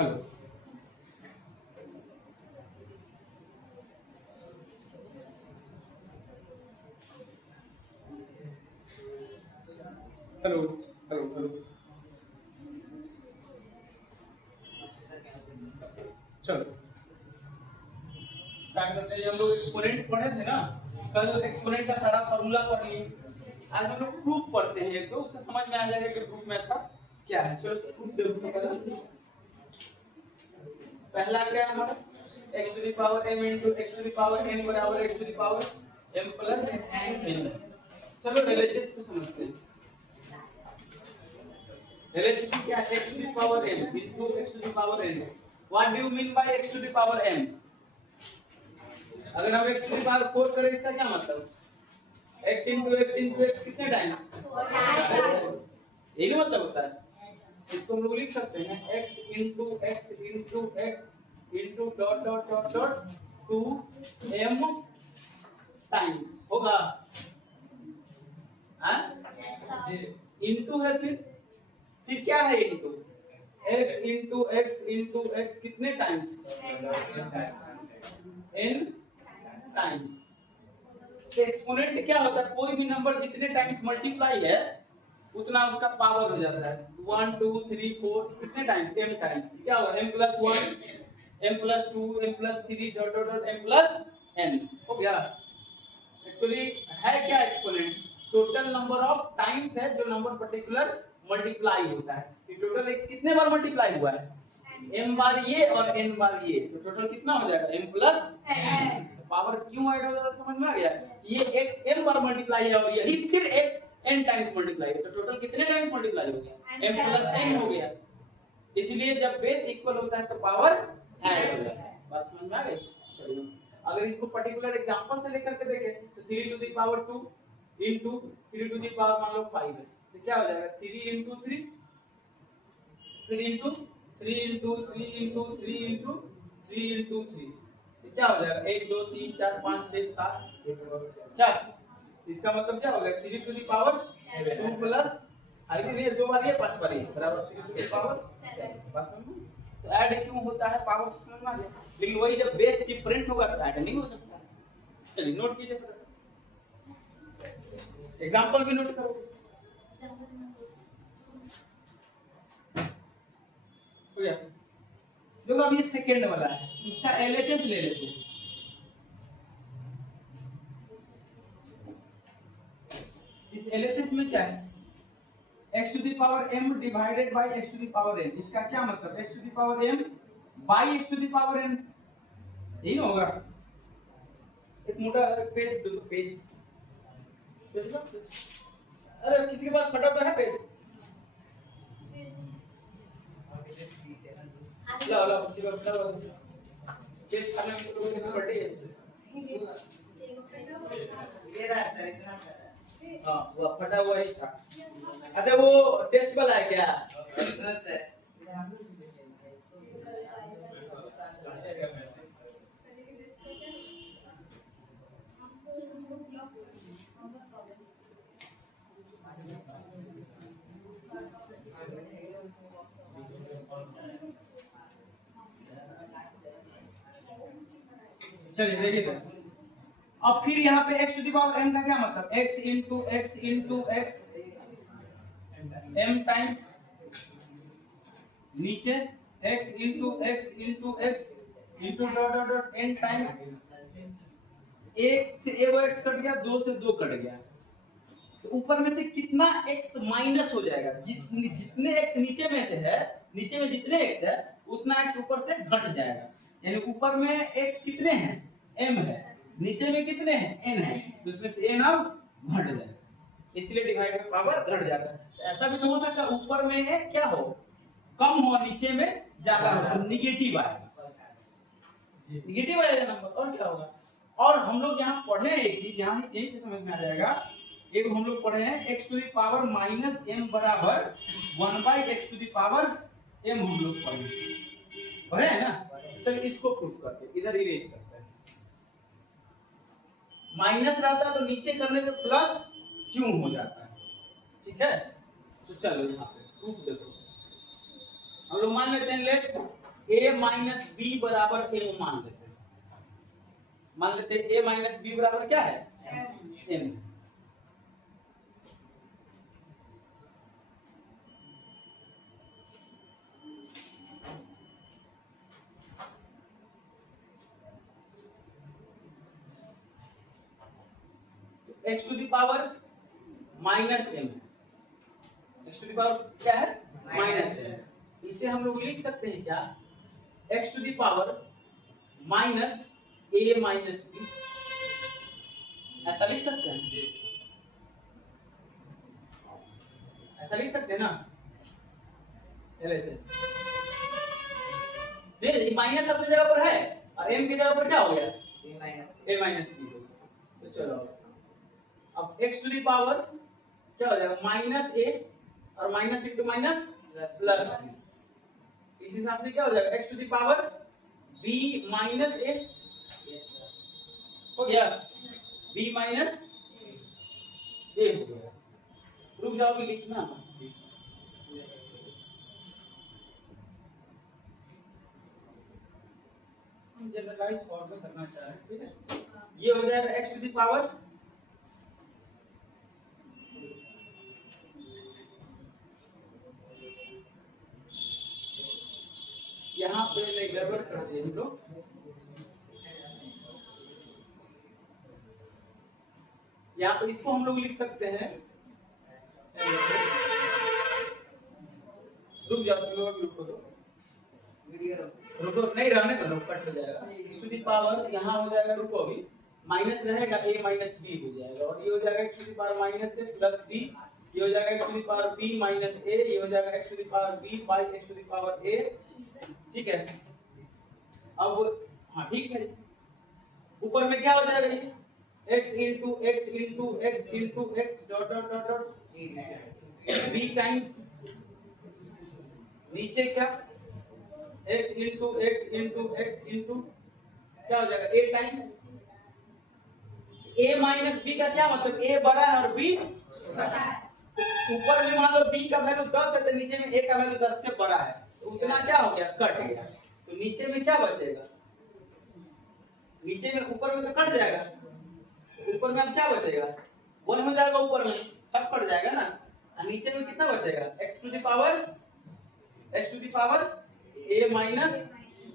Hello hello hello hello चलो start करते हैं। हम लोग एक्सपोनेंट पढ़े थे ना, कल एक्सपोनेंट का सारा फॉर्मूला पढ़ लिए। आज हम लोग प्रूफ पढ़ते हैं, तो उससे समझ में आ जाएगा कि प्रूफ में ऐसा क्या है। चलो प्रूफ देखो। पहला क्या है हमारा, x to the power m into x to the power n बराबर x to the power m plus n। चलो एलएचएस को समझते हैं। एलएचएस क्या है, x to the power m into x to the power n। What do you mean by x to the power m? अगर हम x to the power 4 करें, इसका क्या मतलब, x into x कितने टाइम्स, 4 यही मतलब होता है। इसको हम लोग लिख सकते हैं x into x into dot dot dot dot 2m times होगा। इनटू है, फिर क्या है इनटू, x into x कितने टाइम्स, n टाइम्स। तो एक्सपोनेंट क्या होता है, कोई भी नंबर जितने टाइम्स मल्टीप्लाई है उतना उसका पावर हो जाता है। 1 2 3 4 कितने टाइम्स, m टाइम्स। क्या होगा, m plus 1 m plus 2 m plus 3 dot dot dot m plus n हो गया। एक्चुअली है क्या exponent, total number of times है जो नंबर पर्टिकुलर मल्टीप्लाई होता है। ये टोटल x कितने बार मल्टीप्लाई हुआ है, m बार ये और n बार ये, तो टोटल कितना हो जाएगा, m प्लस n। पावर क्यों ऐड हो जाता है, समझ में आ गया। ये x m बार मल्टीप्लाई है और यही फिर x n टाइम्स मल्टीप्लाई है, तो टोटल कितने टाइम्स मल्टीप्लाई हो गया, m प्लस n हो गया। इसलिए जब बेस इक्वल होता है तो पावर ऐड हो जाता है। बात समझ में आ गई। चलिए अगर इसको पर्टिकुलर एग्जांपल से लेकर के देखें तो 3 to the power 2 into 3 to the power मान लो 5 है, तो क्या हो जाएगा 3 into 3 3 into 3 into 3 into 3 into 3 into 3, तो क्या हो जाएगा 1 2 3 4 5 6 7 क्या, इसका मतलब क्या हो गया 3 टू द पावर 2 प्लस आगे ये 2 बार ये 5 बार ये बराबर 3 टू द पावर 7। बात समझ में। तो ऐड क्यों होता है, पावर से समझ में आ गया। लेकिन वही जब बेस डिफरेंट होगा तो ऐड नहीं हो सकता। चलिए नोट कीजिए, एग्जांपल भी नोट करो। हो गया। देखो अब ये सेकंड वाला है, इसका एलएचएस ले लेते हैं। इस एलएचएस में क्या है, x to the power m divided by x to the power n। इसका क्या मतलब, x to the power m by x to the power n, यही होगा। एक मोटा पेज दो, तो पेज अरे किसी के पास फटाफट है पेज, ला ला किसी का फटाफट पेज खाने में तो किसी बर्थडे है। ये रहा सर, इतना सर। हां वो फटा हुआ ही था। अच्छा वो टेस्ट वाला है क्या, हाँ सर। चलिए देखिए तो अब फिर यहाँ पे x to the power m का क्या मतलब, x into x m times, नीचे x into x into dot dot dot n times. एक से एक x कट गया, दो से दो कट गया, तो ऊपर में से कितना x माइनस हो जाएगा, जितने x नीचे में से है, नीचे में जितने x है उतना x ऊपर से घट जाएगा। यानी ऊपर में x कितने हैं, m है, नीचे में कितने हैं, n है, तो उसमें से n अब घट जाएगा, इसलिए डिवाइड में पावर घट जाता है। तो ऐसा भी तो हो सकता है ऊपर में एक क्या हो, कम हो, नीचे में ज्यादा हो, निगेटिव आएगा, निगेटिव आएगा नंबर, और क्या होगा। और हम लोग यहाँ पढ़े एक चीज, यहाँ यही से समझ में आ जाएगा। एक हम लोग पढ़े हैं x to the power minus m बराबर 1 by x to the power m, हम लोग पढ़े हैं ना। चलिए इसको प्रूफ करते हैं, इधर इरेज करते हैं। माइनस रहता तो नीचे करने पे प्लस क्यों हो जाता है, ठीक है। तो चलो यहाँ पे प्रूफ देखो, हम लोग मान लेते हैं लेट a माइनस बी बराबर m मान लेते हैं। मान लेते हैं a माइनस बी बराबर क्या है m। x to the power minus m, x to the power क्या है माइनस m। इसे हम लोग लिख सकते हैं क्या x to the power minus a minus b, ऐसा लिख सकते हैं, ऐसा लिख सकते हैं ना LHS। नहीं माइनस अपनी जगह पर है और m की जगह पर क्या हो गया a माइनस b। तो चलो अब x टू द पावर क्या हो जाएगा माइनस a और minus into minus plus b। इस हिसाब से क्या हो जाएगा x to the power b minus a हो गया, b माइनस a हो गया। रुक जाओ भी लिखना, हम जनरलाइज फॉर्म में करना चाह रहे हैं, ठीक है। ये हो जाएगा x टू द पावर यहाँ पे मैं गड़बड़ कर दिए हम लोग, यहाँ पे इसको हम लोग लिख सकते हैं, रुक जाओ तुम लोग रुको दो, रुको नहीं रहने दो, कट हो जाएगा। x टू द पावर यहाँ हो जाएगा, रुको अभी माइनस रहेगा a माइनस b हो जाएगा और ये हो जाएगा x to the power minus a plus b, ये हो जाएगा x to the power b minus a, ये हो जाएगा x to the power b by x to the power a, ठीक है। अब हाँ ठीक है, ऊपर में क्या हो जाएगा ये x into x into x into x dot dot dot dot b times नीचे क्या x into x into x into क्या हो जाएगा a times a minus b का क्या मतलब a बड़ा है और b छोटा है। ऊपर में मान लो b का वैल्यू 10 है तो नीचे में a का वैल्यू 10 से बड़ा है, तो उतना क्या हो गया कट गया, तो नीचे में क्या बचेगा, नीचे में ऊपर में तो कट जाएगा, ऊपर में अब क्या बचेगा 1 हो जाएगा, ऊपर में सब कट जाएगा ना, और नीचे में कितना बचेगा x to the power a minus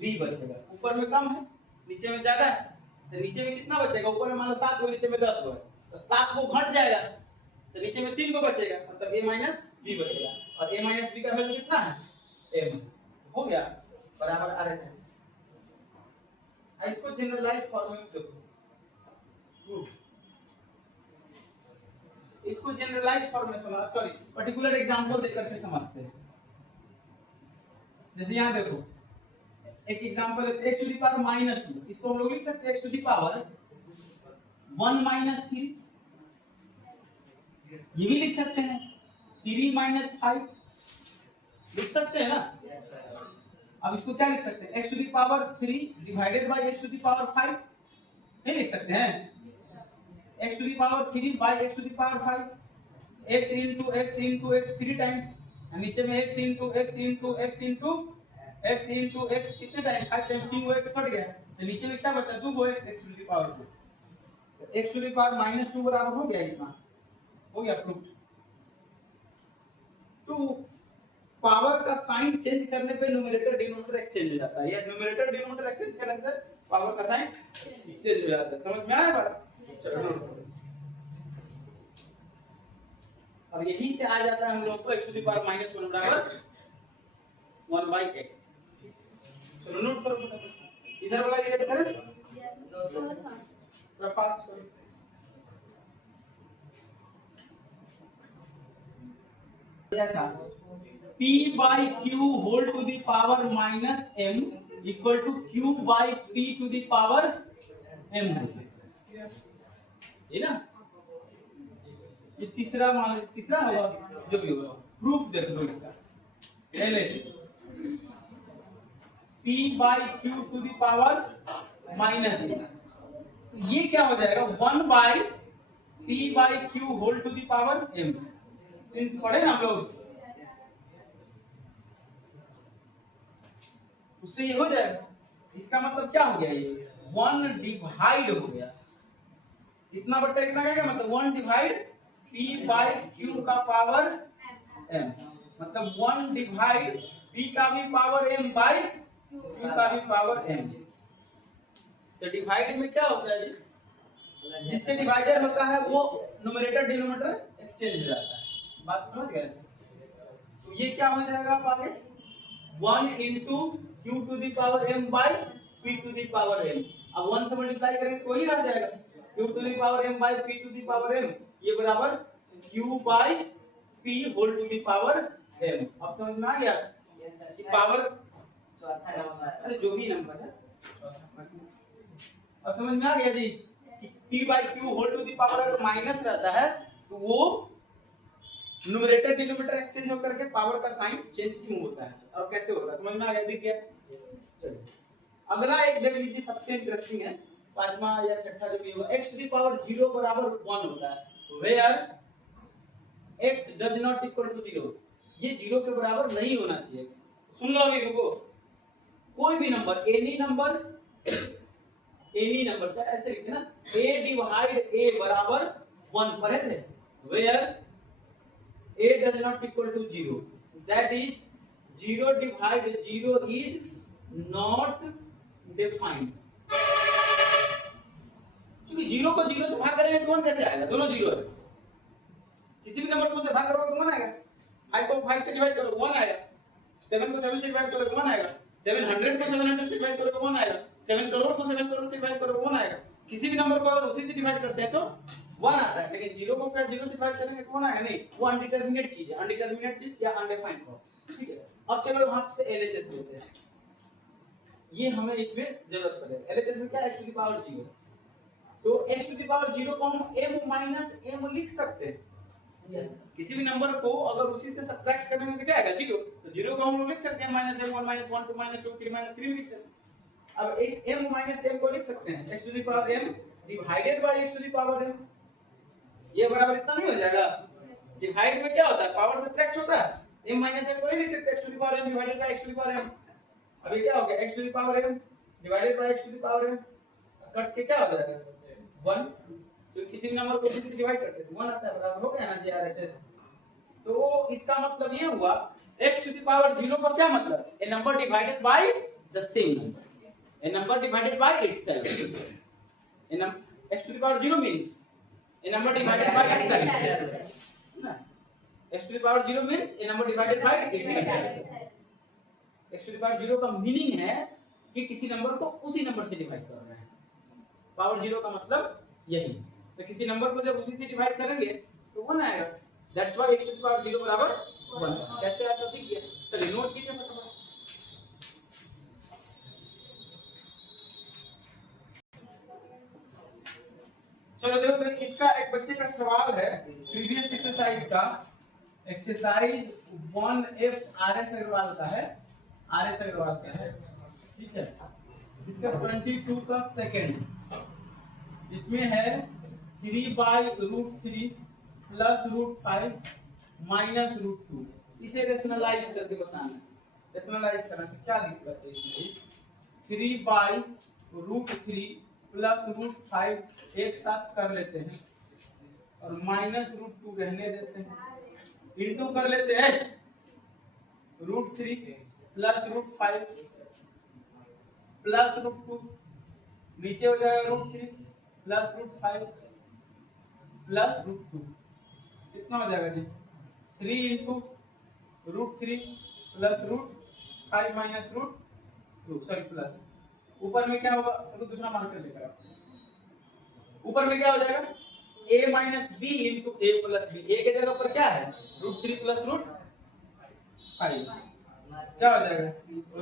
b बचेगा। ऊपर में कम है नीचे में ज्यादा है, तो नीचे में कितना बचेगा, ऊपर में मान लो 7 को नीचे में 10 को है, तो 7 को घट जाएगा तो नीचे में 3 को बचेगा, मतलब a माइनस b बचेगा, और a माइनस b का वैल्यू कितना है m, हो गया बराबर RHS। इसको जनरलाइज फॉर्म में देखो, इसको जनरलाइज फॉर्म में समझ, सॉरी पर्टिकुलर एग्जांपल देख करके समझते हैं। जैसे यहाँ देखो एक एग्जांपल है x to the power minus 2, इसको हम लोग लिख सकते हैं x to the power 1 minus 3, ये भी लिख सकते हैं 3 माइनस 5, लिख सकते हैं ना। अब इसको क्या लिख सकते हैं x to the power 3 divided by x to the power 5, नहीं लिख सकते हैं x to the power 3 by x to the power 5, x into x into x 3 times, नीचे में x into x into x into x into x कितने time 5 time 3 को x cut गया, तो नीचे में क्या बचा 2 को x x to the power 2, तो x to the power minus 2 बराबर हो गया, इतना हो गया प्रूफ। तो पावर का साइन चेंज करने पे न्यूमरेटर डिनोमिनेटर एक्सचेंज हो जाता है, या न्यूमरेटर डिनोमिनेटर एक्सचेंज करने से पावर का साइन चेंज हो जाता है, समझ में आया बात। चलो अब यही से आ जाता है हम लोग को x to the power minus 1 बराबर 1 बाई x। चलो नोट करो, इधर वाला इरेज करें, थोड़ा फास्ट करो। ऐसा p by q whole to the power minus m equal to q by p to the power m, है ना। ये तीसरा मान, तीसरा होगा जो भी होगा, प्रूफ देख लो इसका LHS p by q to the power minus m, ये क्या हो जाएगा 1 by p by q whole to the power m, since पढ़े ना हम लोग, उससे ये हो जाएगा। इसका मतलब क्या हो गया, ये 1 डिवाइड हो गया, इतना बट्टा इतना क्या गया, मतलब 1 डिवाइड p बाय q का पावर m, मतलब 1 डिवाइड p का भी पावर m बाय q का भी पावर m। तो डिवाइड में क्या होता है जी, जिससे डिवाइडर होता है वो न्यूमरेटर डिनोमिनेटर एक्सचेंज हो जाता है, बात समझ गए। तो ये क्या हो जाएगा आप आगे, 1 into q to the power m by p to the power m। अब 1 से मल्टीप्लाई करेंगे तो वही रह जाएगा, q to the power m by p to the power m, ये बराबर q by p whole to the power m। अब समझ में आ गया कि पावर चौथा नंबर, अरे जो भी नंबर है अब समझ में आ गया जी कि p by q whole to the power अगर माइनस रहता है तो वो न्यूमरेटर डिनोमिनेटर एक्सचेंज होकर के पावर का साइन चेंज क्यों होता है और कैसे होता है, समझ में आ गया, दिख गया। चलिए अगला एक देख लीजिए, सबसे इंटरेस्टिंग है, पांचवा या छठा जो भी होगा, x टू द पावर 0 बराबर 1 होता है, where x does not equal to 0, ये 0 के बराबर नहीं होना चाहिए। सुन लो अभी, रुको, कोई भी नंबर, एनी नंबर चाहे ऐसे लिखते ना, a डिवाइड a बराबर 1 पर है, where a does not equal to 0, that is 0 divide 0 is not defined। क्योंकि 0 को 0 से भाग करेंगे तो 1 कैसे आएगा, दोनों 0 है, किसी भी नंबर को से भाग करोगे तो 1 आएगा, 5 को 5 से डिवाइड करोगे 1 आएगा, 7 को 7 से डिवाइड करोगे 1 आएगा, 700 को 700 से डिवाइड करोगे 1 आएगा, 7 करोड़ को 7 करोड़ से डिवाइड करोगे 1 आएगा। किसी भी नंबर को अगर उसी से डिवाइड करते हैं तो 1 आता है, लेकिन 0 को क्या 0 से डिवाइड करेंगे तो 1 आएगा नहीं, वो अनडिटरमिनेट चीज है, अनडिटरमिनेट चीज या अनडिफाइंड फॉर्म। ठीक है, अब चलो वहां से एलएचएस लेते हैं, ये हमें इसमें जरूरत पड़ेगा। एलएचएस में क्या है, x टू द पावर 0, तो x टू द पावर 0 को हम m माइनस m लिख सकते हैं। किसी भी नंबर को अगर उसी से सब्ट्रैक्ट करेंगे तो क्या आएगा, 0, तो 0 को हम लोग लिख सकते हैं -m 1 -1 2 -2 3 -3 लिख सकते हैं। अब इस m माइनस m को लिख सकते हैं x to the power m divided by x to the power m, ये बराबर इतना नहीं हो जाएगा, डिवाइड में क्या होता है, पावर सब्ट्रैक्ट होता है, m माइनस m को नहीं लिख सकते x to the power m divided by x to the power m। अब ये क्या हो गया, x to the power m divided by x to the power m, cut के क्या हो जाएगा 1, तो किसी भी नंबर को उसी से डिवाइड करते हैं 1 आता है, बराबर हो गया ना जीआरएचएस। तो इसका मतलब ये हुआ x टू द पावर 0 का क्या मतलब, a number divided by the same number, a number divided by itself, x to the power 0 means a number divided by itself, ना, x to the power 0 means a number divided by itself। x to the power 0 का meaning है कि किसी number को उसी number से divide कर रहे हैं, पावर 0 का मतलब यही, तो किसी नंबर को जब उसी से डिवाइड करेंगे तो 1 आएगा, that's why x to the power 0 बराबर 1। कैसे आता दिख गया, चलिए नोट कीजिए फटाफट। चलो देखो, तो इसका एक बच्चे का सवाल है प्रीवियस एक्सरसाइज का, एक्सरसाइज 1F आरएस अग्रवाल का है, आरएस अग्रवाल का है, ठीक है। इसका 22 का सेकंड, इसमें है 3/√3 प्लस √5 माइनस √2, इसे रेशनलाइज करके बताना है, रेशनलाइज करना तो क्या दिक्कत है इसमें, 3/√3 प्लस √5 एक साथ कर लेते हैं और माइनस √2 रहने देते हैं, इंटू कर लेते हैं √3 प्लस √5 प्लस √2, नीचे हो जाएगा √3 प्लस √5 प्लस √2, कितना हो जाएगा जी, 3 into √3 plus √5 minus √2, sorry plus, ऊपर में क्या होगा, देखो दूसरा मार्कर लेकर आओ, ऊपर में क्या हो जाएगा a minus b into a plus b, a के जगह पर क्या है √3 प्लस √5, क्या हो जाएगा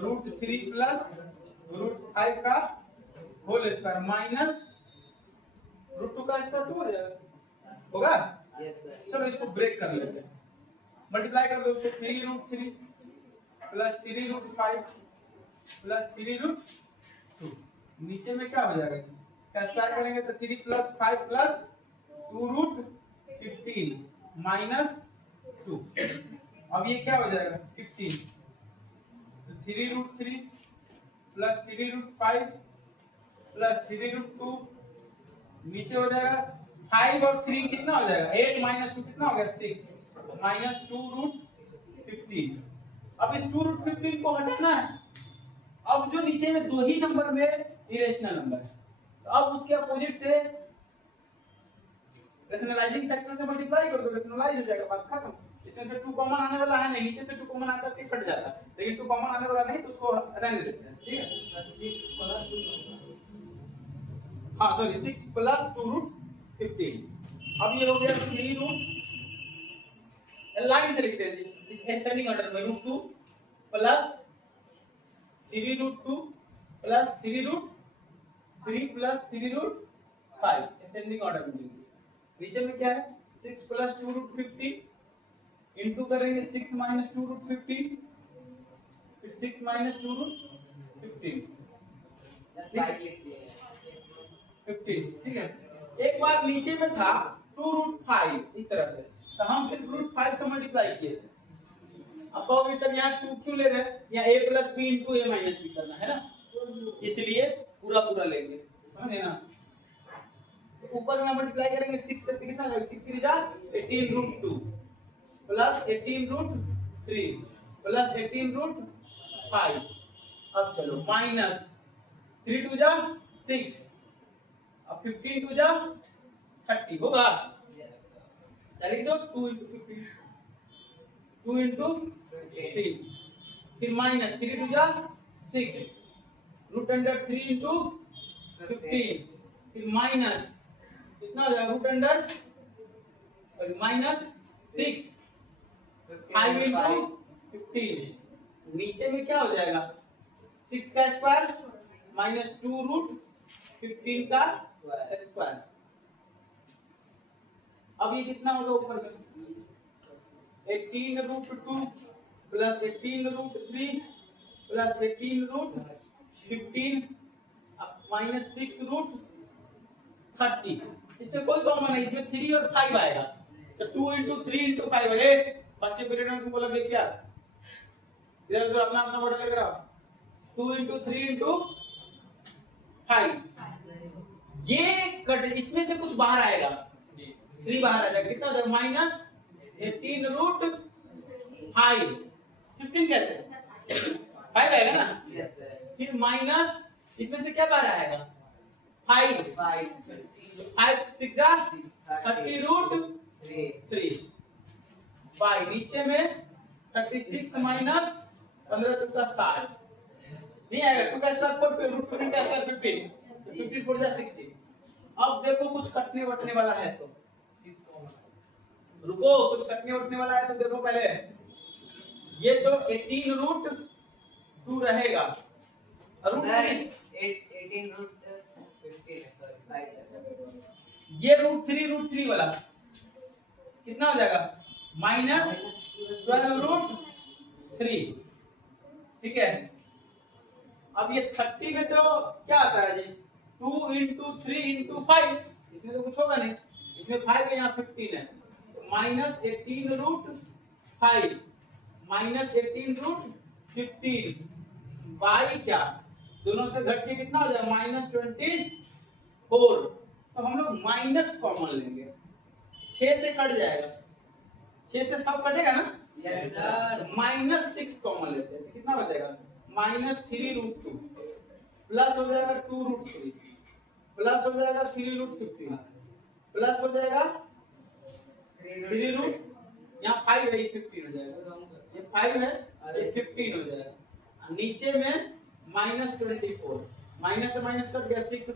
√3 प्लस √5 का होल स्क्वायर माइनस √2 का स्क्वायर 2 हो जाएगा, होगा। चलो इसको ब्रेक कर लेते हैं, मल्टीप्लाई कर दो उसको, 3√3 प्लस 3√5 प्लस 3√2, नीचे में क्या हो जाएगा, इसका स्क्वायर करेंगे तो 3 प्लस 5 प्लस 2√15 माइनस 2, अब ये क्या हो जाएगा 15, तो 3√3 प्लस 3√5 प्लस 3√2, नीचे हो जाएगा 5 और 3 कितना हो जाएगा 8 माइनस 2 कितना हो गया 6 माइनस 2√15। अब इस 2√15 को हटाना है। अब जो नीचे में दो ही नंबर में इरेशनल नंबर है, तो अब उसके अपोजिट से रैशनलाइजिंग फैक्टर से मल्टीप्लाई कर दो, रैशनलाइज हो जाएगा, बात खत्म। इसमें से 2 कॉमन आने वाला है नहीं, नीचे से 2 कॉमन आकर के कट जाता है, लेकिन 2 कॉमन आने वाला नहीं तो उसको रहने देते हैं, ठीक है। हाँ सॉरी 6 प्लस 2√15। अब ये हो गया 3 रूट, लाइन से लिखते हैं जी, इस एसेंडिंग ऑर्डर में √2 plus 3√2 plus 3√3 plus 3√5 ascending order में। नीचे में क्या है 6 प्लस 2√15 इंटू करेंगे 6 माइनस 2√15, फिर 6 माइनस 2√15 ठीक है। एक बार नीचे में था 2√5 इस तरह से, तो हम सिर्फ √5 से मल्टीप्लाई किए थे। अब कहोगे सर यहाँ 2 क्यों ले रहे हैं, यहाँ a plus b into a minus b करना है ना, इसलिए पूरा पूरा लेंगे, समझे ना। तो ऊपर में मल्टीप्लाई करेंगे 6 से, कितना जाएगा 6 3 जा 18√2 प्लस 18√3 प्लस 18√5। अब चलो माइनस 3 2 जा 6, अब 15 2 जा 30 होगा, चलिए तो 2 into 15 2 into 15, फिर माइनस 3 2 जा 6 रूट अंडर 3 into 15, फिर माइनस कितना हो जाएगा root under sorry minus 6 5 into 15, नीचे में क्या हो जाएगा 6 का स्क्वायर माइनस 2√15 का स्क्वायर। अब ये कितना होगा ऊपर में 18√2 प्लस 18√3 प्लस 18√15 अब माइनस 6√30। इसमें कोई कॉमन नहीं, इसमें 3 और 5 आएगा, तो 2 into 3 into 5। अरे फर्स्ट पीरियड में बोला देखिए इधर तो अपना अपना मॉडल लेकर आओ, 2 into 3 into 5, ये कट इसमें से कुछ बाहर आएगा 3 बाहर आ जाएगा, कितना हो जाएगा माइनस 18√5 15 कैसे 5 आएगा ना, फिर माइनस इसमें से क्या बाहर आएगा 5 6 जा 30√3 5 नीचे में 36 माइनस 15 चौका 60 नहीं आएगा, 2 का स्क्वायर 4 √15 का स्क्वायर 15 15 4 जा 60। अब देखो कुछ कटने वटने वाला है तो रुको, कुछ कटने वटने वाला है तो देखो पहले ये तो 18√2 रहेगा और ये √3 वाला कितना हो जाएगा माइनस 12√3, ठीक है। अब ये 30 में तो क्या आता है जी 2 into 3 into 5, इसमें तो कुछ होगा नहीं, इसमें 5 है यहाँ 15 है, माइनस 18√5 माइनस 18√15 बाई क्या दोनों से घट के कितना हो जाएगा माइनस 24। तो हम लोग माइनस कॉमन लेंगे, 6 से कट जाएगा, 6 से सब कटेगा ना, यस सर। माइनस 6 कॉमन लेते हैं, कितना बचेगा माइनस 3√2 प्लस हो जाएगा 2√3 प्लस हो जाएगा 3√15 प्लस हो जाएगा 3 यहाँ 5 है, ये 15 हो जाएगा, ये 5 है ये 15 हो जाएगा, नीचे में माइनस 24 माइनस से माइनस कट गया 6 से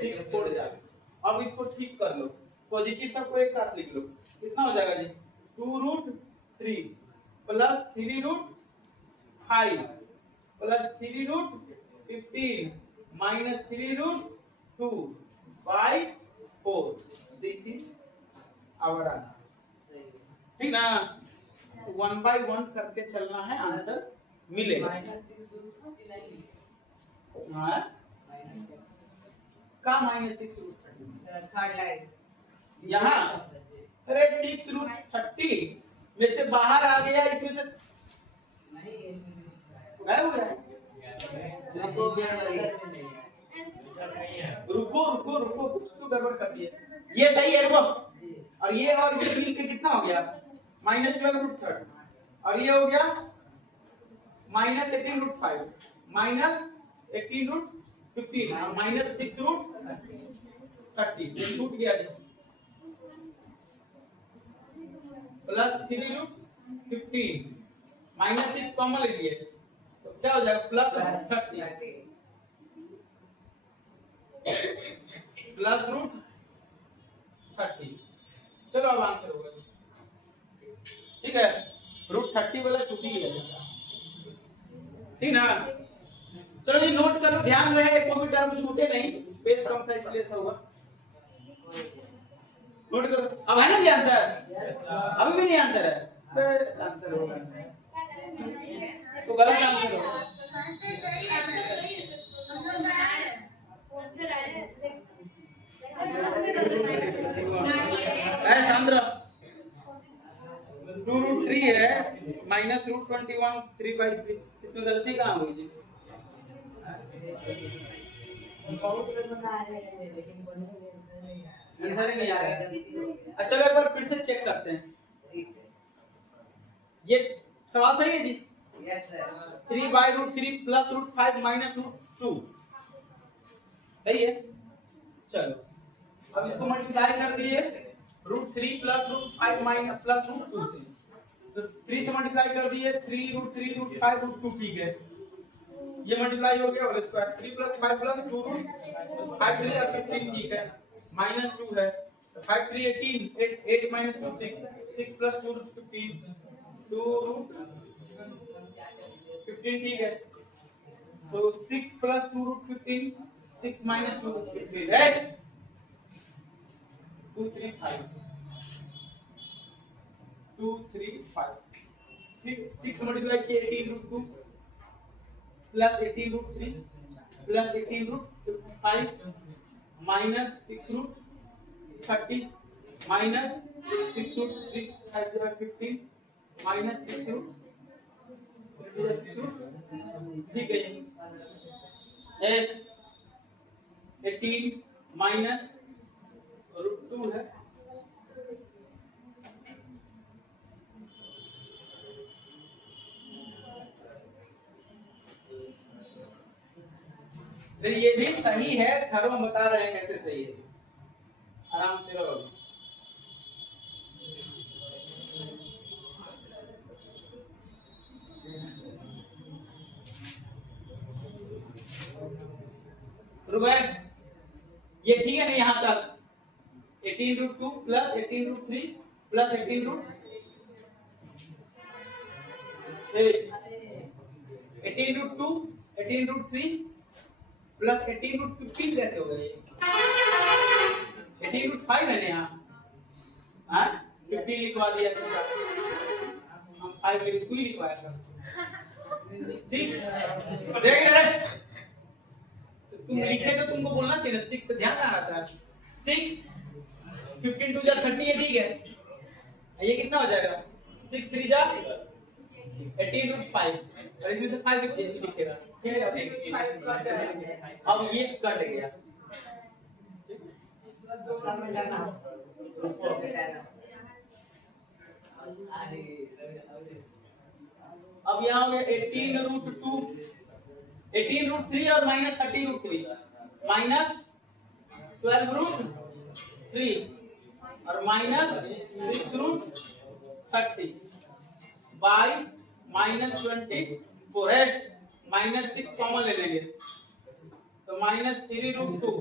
6 छोड़ जाएगा। अब इसको ठीक कर लो, पॉजिटिव सबको एक साथ लिख लो, कितना हो जाएगा जी 2√3 plus 3√5 plus 3√15 minus 3√2 by 4, this is our answer, ठीक ना। 1 by 1 करके चलना है, आंसर मिलेगा। हाँ का -6√30 थर्ड लाइन यहाँ, अरे 6√30 में से बाहर आ गया, इसमें से नहीं गायब हो गया, रुको रुको रुको, कुछ तो गड़बड़ कर दिए। ये सही है, रुको। और ये मिल के कितना हो गया? -12√3 और ये हो गया -18√5 -18√15 और -6√30। ये छूट गया जी। +3√15 -6 कॉमन ले लिए तो क्या हो जाएगा? +30 +√30। चलो अब आंसर होगा, ठीक है। √30 वाला छुट्टी ही है, ठीक ना। चलो जी नोट करो, ध्यान रहे कोई भी टर्म छूटे नहीं, स्पेस कम था इसलिए ऐसा हुआ। नोट करो, अब है ना जी आंसर? अभी भी नहीं आंसर है, आंसर होगा तो गलत आंसर होगा। सांद्रा 2√3 है -√21 3/3, इसमें गलती कहाँ हुई जी? आंसर ही नहीं आ रहा है। अच्छा एक बार फिर से चेक करते हैं, ये सवाल सही है जी? Yes sir. 3/√3 +√5 -√2 सही है। चलो अब इसको मल्टीप्लाई कर दिए √3 +√5 +√2 से, तो 3 से मल्टीप्लाई कर दिए 3√3 √5 √2, ठीक है। ये मल्टीप्लाई हो गया होल स्क्वायर 3 + 5 + 2 5 3 और 15, ठीक है। -2 है तो 5 3 18 8 - 2 6 6 + 2 15 2√15, ठीक है। तो 6 + 2√15 6 - 2 15 है 2 3 5 2 3 5, ठीक। 6 मल्टीप्लाई किए 18√2 +18√3 +18√5 -6√30 -6√3 5 15 -6√6, ठीक है। 18 -√2 है, फिर ये भी सही है, ठहरो हम बता रहे हैं कैसे सही है, आराम से रहो। ये ठीक है ना यहाँ तक? 18√2 +18√3 +18√18√3 +18√15 कैसे हो गए? 18√5 है ना यहाँ, हाँ 15 लिखवा दिया, हम 5 लिख तू ही लिखवाया था 6 देख रहे तुम लिखे तो तुमको बोलना चाहिए 6, तो ध्यान आ रहा था 6 15 2 जा 30 है, ठीक है। ये कितना हो जाएगा 6 3 जा 18√5 और इसमें से 5 लिखेगा, ठीक है। अब ये कट गया, अब यहाँ हो गया 18√2 18√3 और -30√3 -12√3 और -6√30 बाय -24 है, -6 कॉमन ले लेंगे तो -3√2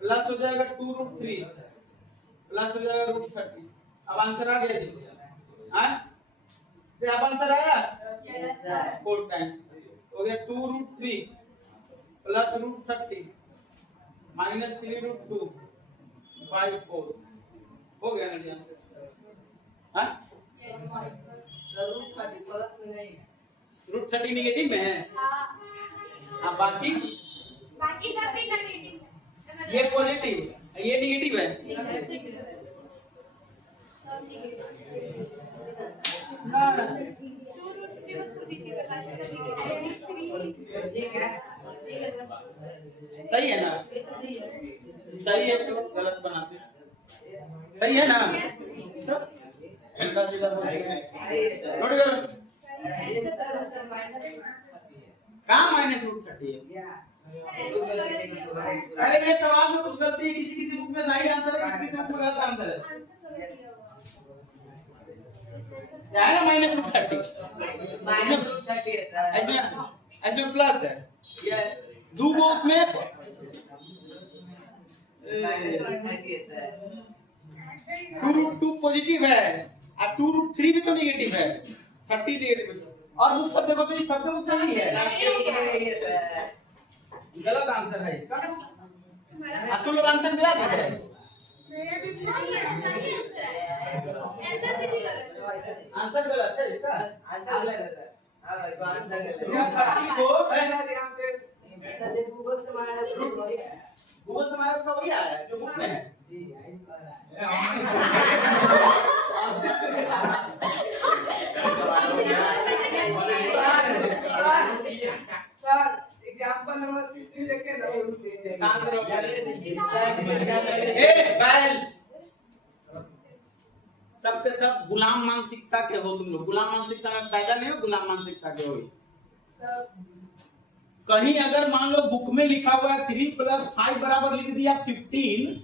प्लस हो जाएगा 2√3 प्लस हो जाएगा √30। अब आंसर आ गया जी, हाँ फिर अब आंसर आया, यस सर। 4 टाइम्स हो गया 2√3 प्लस √30 -3√2 बाय 4 हो गया ना जी आंसर, हाँ √30 नेगेटिव में है, हाँ बाकी सब नेगेटिव, ये पॉजिटिव ये नेगेटिव है, सही है ना? सही है तो गलत बनाते हैं। सही है ना? सीधा सीधा बोल नोट करो। कहाँ -√30 है? अरे ये सवाल में कुछ गलती है, किसी किसी बुक में सही आंसर है, किसी किसी बुक में गलत आंसर है। क्या है ना -√30? -√30 है सर। इसमें प्लस है। दो गो उसमें -√30 है सर। 2√2 पॉजिटिव है और 2√3 भी तो नेगेटिव है, 30 नेगेटिव है। और बुक सब देखो तो ये सबके बुक में नहीं है, गलत आंसर है इसका। तुम लोग आंसर मिला दीजिए। आंसर गलत है इसका, आंसर गलत है सर। हां भाई आंसर गलत है। गूगल से हमारा वही आया है जो बुक में है। सर एग्जांपल नंबर 16 देखे ना सबके सब गुलाम मानसिकता के हो तुम लोग। गुलाम मानसिकता में पैदा नहीं हो, गुलाम मानसिकता के हो। कहीं अगर मान लो बुक में लिखा हुआ है 3 + 5 बराबर लिख दिया 15,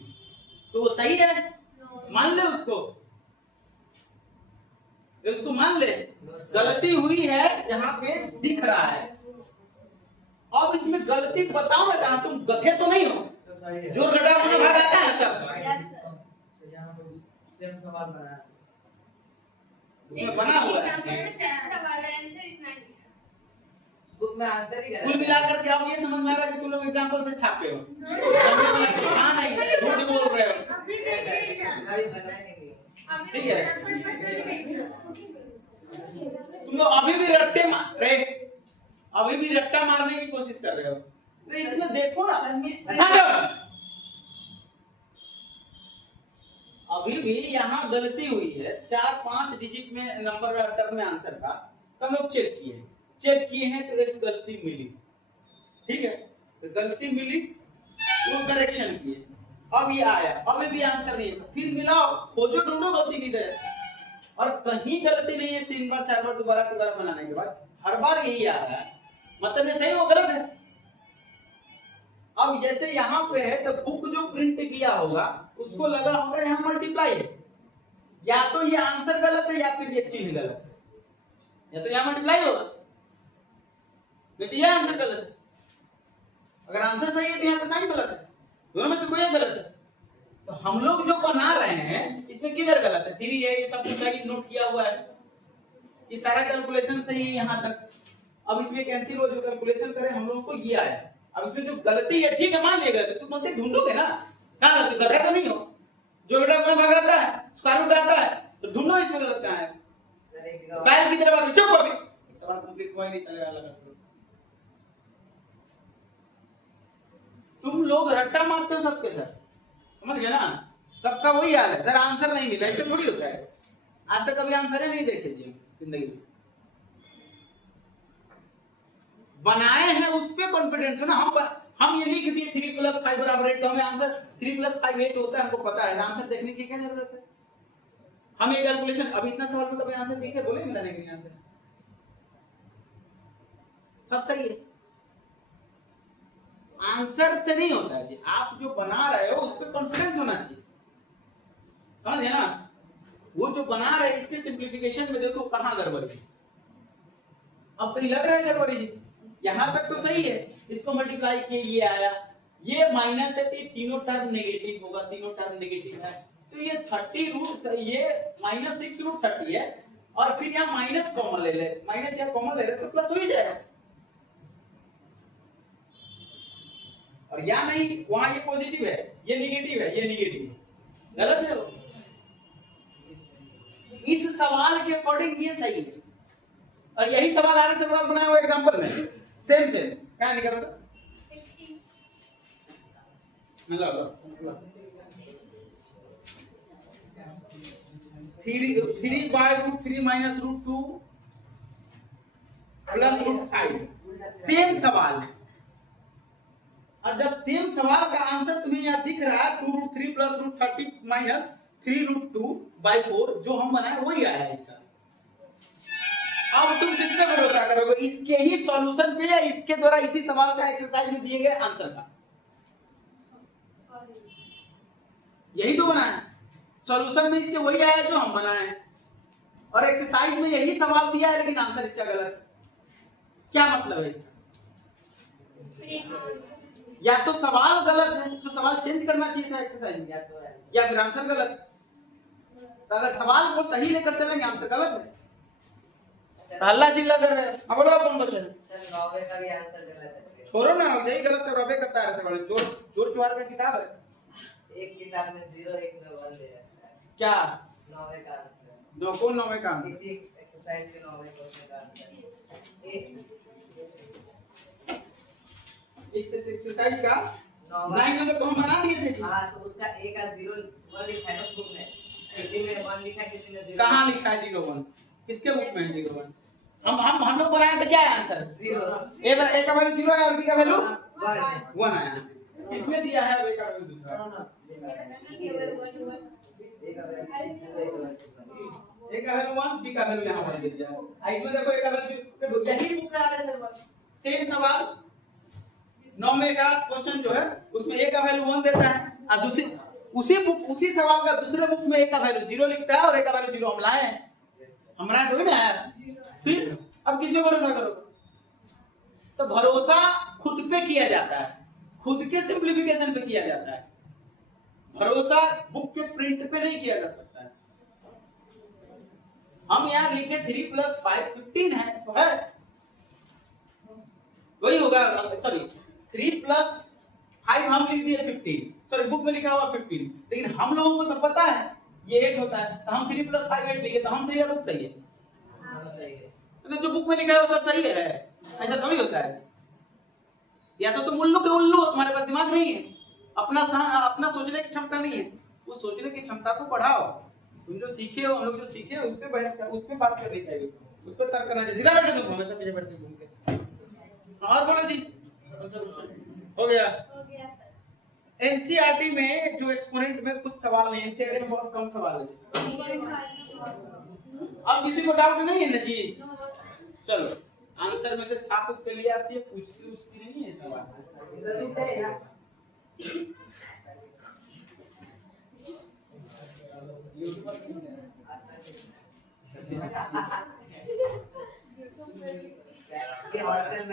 तो सही है? मान ले उसको मान ले। गलती हुई है जहां पे दिख रहा है। अब इसमें गलती बताओ ना कहां, तुम गधे तो नहीं हो? जोर घटा होने भाग आता है सब। यहां पर सेम सवाल बनाया उसमें बना हुआ है बुक में आंसर ही कुल मिलाकर के। अब ये समझ में आ रहा है कि तुम लोग एग्जांपल से छापे हो। हाँ नहीं, झूठ बोल रहे हो। ठीक है, तुम लोग अभी भी रट्टे मार रहे, अभी भी रट्टा मारने की कोशिश कर रहे हो। अरे इसमें देखो ना, अभी भी यहाँ गलती हुई है। 4-5 डिजिट में नंबर टर्म में आंसर था, तो हम लोग चेक किए हैं तो एक गलती मिली। ठीक है, तो गलती मिली, वो करेक्शन किए, अब ये आया, अभी भी आंसर नहीं है। फिर मिलाओ, खोजो, ढूंढो गलती किधर है। और कहीं गलती नहीं है 3 बार 4 बार दोबारा बनाने के बाद हर बार यही आ रहा है, मतलब ये सही वो गलत है। अब जैसे यहाँ पे है तो बुक जो प्रिंट किया होगा उसको लगा होगा यहाँ मल्टीप्लाई है, या तो ये आंसर गलत है या फिर ये चिन्ह गलत है। या तो यहाँ मल्टीप्लाई होगा, नहीं तो यह आंसर गलत है। अगर आंसर सही है तो यहाँ पे साइन गलत है, दोनों में से कोई एक गलत है। तो हम लोग जो बना रहे हैं इसमें किधर गलत है? 3 है, ये सब कुछ सही नोट किया हुआ है, ये सारा कैलकुलेशन सही है यहाँ तक। अब इसमें कैंसिल हो, जो कैलकुलेशन करें हम लोग को ये आया। अब इसमें जो गलती है, ठीक है मान लिया गलती, तुम बोलते ढूंढोगे ना, कहाँ गलती? गधा तो नहीं हो जो बेटा अपने भाग आता है, स्क्वायर रूट आता है, तो ढूंढो इसमें गलत कहाँ है। कायल की तरह बात, चुप अभी, सवाल कंप्लीट हुआ ही नहीं, तले वाला करते हो तुम लोग। रट्टा मारते हो सबके साथ, समझ गए ना? सबका वही हाल है सर, आंसर नहीं मिला, ऐसे थोड़ी होता है। आज तक कभी आंसर ही नहीं देखे जी जिंदगी में। बनाए हैं उस पे कॉन्फिडेंस है ना। हम ये लिख दिए 3 + 5 = 8, तो हमें आंसर 3 + 5 8 होता है, हमको पता है। आंसर देखने की क्या जरूरत है? हम ये कैलकुलेशन, अभी इतना सवाल में कभी आंसर देखे बोले मिलाने के लिए आंसर सब सही है। आंसर से नहीं होता है जी, आप जो बना रहे हो उस पे कॉन्फिडेंस होना चाहिए, समझ गए ना? वो जो बना रहे इसके सिंप्लीफिकेशन में देखो कहां गड़बड़ी है। अब कहीं लग रहा है गड़बड़ी जी, यहां तक तो सही है, इसको मल्टीप्लाई किए ये आया, ये माइनस है तो तीनों टर्म नेगेटिव होगा, तीनों टर्म नेगेटिव है, तो ये 30 रूट, ये -6√30 है, और फिर यहाँ माइनस कॉमन ले ले, माइनस यहाँ कॉमन ले ले तो प्लस हो ही जाएगा। और यहाँ नहीं, वहां ये पॉजिटिव है, ये नेगेटिव है, ये नेगेटिव है, गलत है वो। इस सवाल के अकॉर्डिंग ये सही है, और यही सवाल आने से बाद बनाया हुआ एग्जांपल में सेम क्या निकल रहा? 3/√3 - √2 + √5 सेम सवाल। आंसर तुम्हें यहाँ दिख रहा है 2√3 प्लस √30 माइनस 3√2/4 जो हम बनाए वही आया है इसका। अब तुम किस पे भरोसा करोगे, इसके ही सॉल्यूशन पे या इसके द्वारा इसी सवाल का एक्सरसाइज में दिए गए आंसर का? यही तो बनाया है, सॉल्यूशन में इसके वही आया जो हम बनाए हैं, और एक्सरसाइज में यही सवाल दिया है लेकिन आंसर इसका गलत है। क्या मतलब है इसका? या तो सवाल गलत है, उसको सवाल चेंज करना चाहिए था एक्सरसाइज में, या फिर आंसर गलत है। तो अगर सवाल को सही लेकर चलेंगे आंसर गलत है, हल्ला चिल्ला कर रहे हैं। अब बोलो कौन क्वेश्चन? सर 9 का भी आंसर गलत है। छोड़ो ना, सही गलत सब रबे करता है, ऐसे बड़े जोर जोर चुहार का किताब है। एक किताब में 0 एक में 1 दे रखा है। क्या 9 का आंसर? नौ कौन 9 का आंसर? इसी एक्सरसाइज के 9 क्वेश्चन का आंसर एक इस एक्सरसाइज का 9 9 नंबर तो हम बना दिए थे जी। हां, तो उसका एक का 0 1 लिखा है ना बुक में, किसी में 1 लिखा है, किसी में 0। कहां लिखा है 0 1? किसके बुक में है 0 1? हम लोग बनाए तो क्या है आंसर? 0। ए का वैल्यू 0 है और बी का वैल्यू 1 1 आया। किसने दिया है ए का वैल्यू दूसरा? ए का वैल्यू 1, बी का वैल्यू यहां पर दे दिया है। इसमें देखो ए का वैल्यू देखो यही बुक में आ रहा है सर, सेम सवाल 9 का क्वेश्चन जो है उसमें ए का वैल्यू 1 देता है, और दूसरी उसी सवाल का दूसरे बुक में ए का वैल्यू 0 लिखता है और ए का वैल्यू 0 हम लाए हैं। हमारा तो ही ना है। फिर अब किस पे भरोसा करोगे? तो भरोसा खुद पे किया जाता है, खुद के सिंपलीफिकेशन पे किया जाता है, भरोसा बुक के प्रिंट पे नहीं किया जा सकता है। हम यहाँ लिखे 3 + 5 15 है तो है वही होगा, सॉरी 3 + 5 हम लिख दिए 15, सॉरी बुक में लिखा हुआ 15, लेकिन हम लोगों को तो पता है ये 8 होता है, तो हम 3 + 5 8 लिखे, तो हम सही है बुक सही है? सही है। तो जो बुक में लिखा है वो सब सही है, ऐसा थोड़ी होता है। या तो तुम उल्लू के उल्लू हो, तुम्हारे पास दिमाग नहीं है, अपना सोचने की क्षमता नहीं है, वो सोचने की क्षमता को बढ़ाओ। तुम जो सीखे हो, हम लोग जो सीखे हो उस पे बहस कर, उस पे बात करनी चाहिए, उस पर तर्क करना चाहिए। सीधा बैठो तुम, हमेशा पीछे बैठते घूम के। और बोलो जी, हो गया? एनसीईआरटी में जो एक्सपोनेंट में कुछ सवाल नहीं, एनसीईआरटी में बहुत कम सवाल है। अब किसी को डाउट नहीं है ना जी? चलो आंसर में से छाप के लिए आती है, पूछती उसकी नहीं है सवाल। ये हॉस्टल